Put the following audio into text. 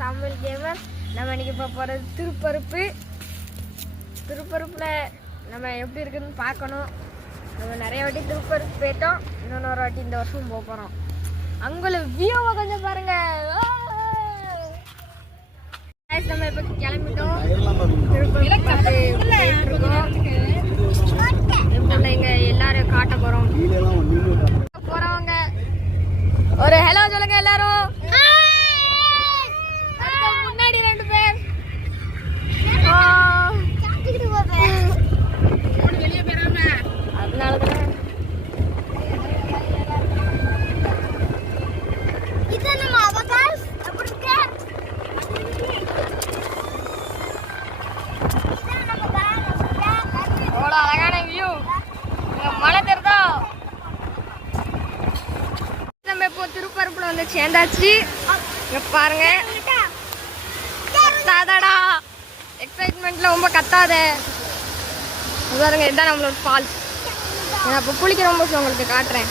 Samuel gamer. நம்ம இன்னைக்கு இப்போ போகிறது திருப்பருப்பில் நம்ம எப்படி இருக்குதுன்னு பார்க்கணும். நம்ம நிறைய வாட்டி திருப்பருப்பு போயிட்டோம், இன்னொரு வாட்டி இந்த வருஷம் போக போகிறோம். அங்குள்ள வியூவை கொஞ்சம் பாருங்க. நம்ம இப்போ கிளம்பிட்டோம், இங்க எல்லாரும் காட்ட போகிறோம். போகிறவங்க ஒரு ஹலோ சொல்லுங்க எல்லாரும். முன்னாடி 2 பேர் வெளியே போயிடாம, அதனாலதான் அவ்வளோ அழகான வியூ. மழை தெரிதா? நம்ம இப்போ திருப்பரப்புல வந்து சேர்ந்தாச்சு. பாருங்க, கத்தாதடா, எக்ஸைட்மெண்ட்ல ரொம்ப கத்தாத. பாருங்க, இதுதான் நம்மளோட ஃபால்ஸ். நான் இப்போ குளிக்கிற ரொம்ப உங்களுக்கு காட்டுறேன்.